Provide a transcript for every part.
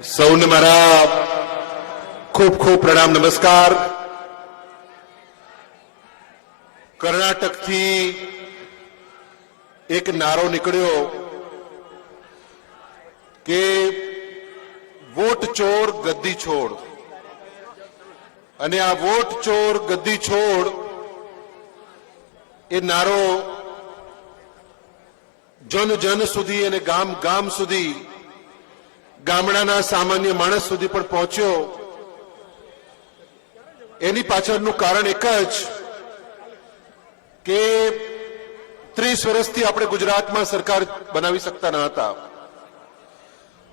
સૌને મારા ખૂબ ખૂબ પ્રણામ નમસ્કાર। કર્ણાટકથી એક નારો નીકળ્યો કે વોટ ચોર ગદ્દી છોડ, અને આ વોટ ચોર ગદ્દી છોડ એ નારો જન જન સુધી અને ગામ ગામ સુધી, ગામડાના સામાન્ય માણસ સુધી પણ પહોંચ્યો। એની પાછળનું કારણ એક જ કે 30 વર્ષથી આપણે ગુજરાતમાં સરકાર બનાવી શકતા ન હતા,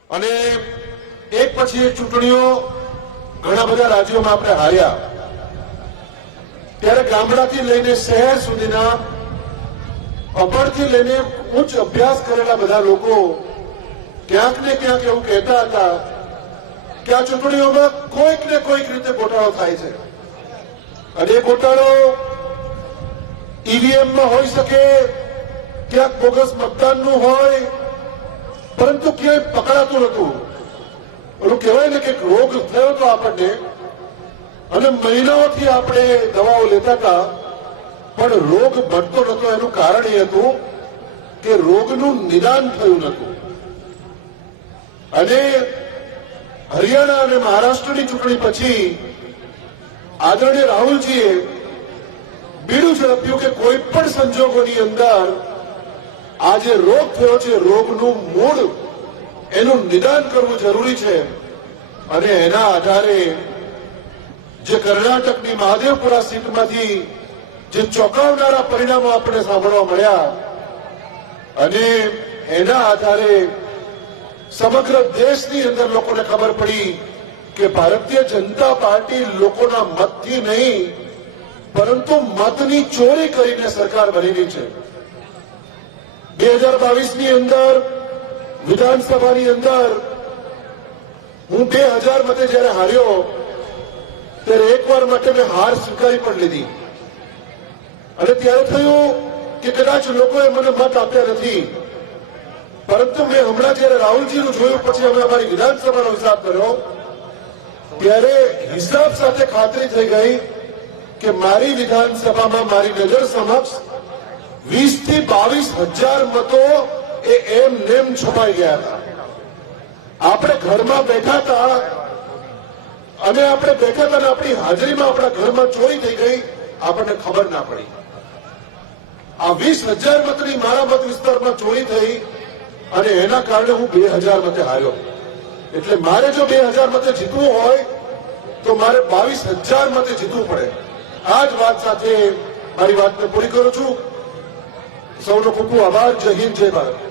અને એક પછી એક ચૂંટણીઓ ઘણા બધા રાજ્યોમાં આપણે હાર્યા। ત્યારે ગામડાથી લઈને શહેર સુધીના, અભણથી લઈને ઉચ્ચ અભ્યાસ કરેલા બધા લોકો ક્યાંક ને ક્યાંક એવું કહેતા હતા કે આ ચૂંટણીઓમાં કોઈક ને કોઈક રીતે ગોટાળો થાય છે, અને એ ગોટાળો ઈવીએમમાં હોઈ શકે, ક્યાંક બોગસ મતદાનનું હોય, પરંતુ ક્યાંય પકડાતું નતું। ઓલું કહેવાય ને કે રોગ થયો હતો આપણને, અને મહિનાઓથી આપણે દવાઓ લેતા હતા, પણ રોગ મટતો નતો। એનું કારણ એ હતું કે રોગનું નિદાન થયું નતું। અને હરિયાણા અને મહારાષ્ટ્રની ચૂંટણી પછી આદરણીય રાહુલજીએ બીડું ઝડપ્યું કે કોઈ પણ સંજોગોની અંદર આ જે રોગ થયો છે, રોગનું મૂળ, એનું નિદાન કરવું જરૂરી છે। અને એના આધારે જે કર્ણાટકની મહાદેવપુરા સીટમાંથી જે ચોંકાવનારા પરિણામો આપણે સાંભળવા મળ્યા, અને એના આધારે સમગ્ર દેશની અંદર લોકોને ખબર પડી કે ભારતીય જનતા પાર્ટી લોકોના મતથી નહીં, પરંતુ મતની ચોરી કરીને સરકાર બનેલી છે। 2022ની અંદર વિધાનસભાની અંદર હું 2000 મતે જયારે હાર્યો, ત્યારે એકવાર માટે મેં હાર સ્વીકારી પણ લીધી, અને ત્યારે થયું કે કદાચ લોકોએ મને મત આપ્યા નથી। પરંતુ મેં હમણાં જયારે રાહુલજીનું જોયું, પછી અમે અમારી વિધાનસભાનો હિસાબ કર્યો, ત્યારે હિસાબ સાથે ખાતરી થઈ ગઈ કે મારી વિધાનસભામાં મારી નજર સમક્ષ 20 થી 22,000 મતો એ એમ નેમ છુપાઈ ગયા હતા। આપણે ઘરમાં બેઠા હતા, અને આપણે બેઠા હતા, અને આપણી હાજરીમાં આપણા ઘરમાં ચોરી થઈ ગઈ, આપણને ખબર ના પડી। આ 20,000 મતની મારા મત વિસ્તારમાં ચોરી થઈ, અને એના કારણે હું 2000 મતે હાર્યો। એટલે મારે જો 2000 મતે જીતવું હોય તો મારે 22,000 મતે જીતવું પડે। આ જ વાત સાથે મારી વાતને પૂરી કરું છું। સૌનો ખૂબ ખૂબ આભાર। જય હિન્દ, જય ભારત।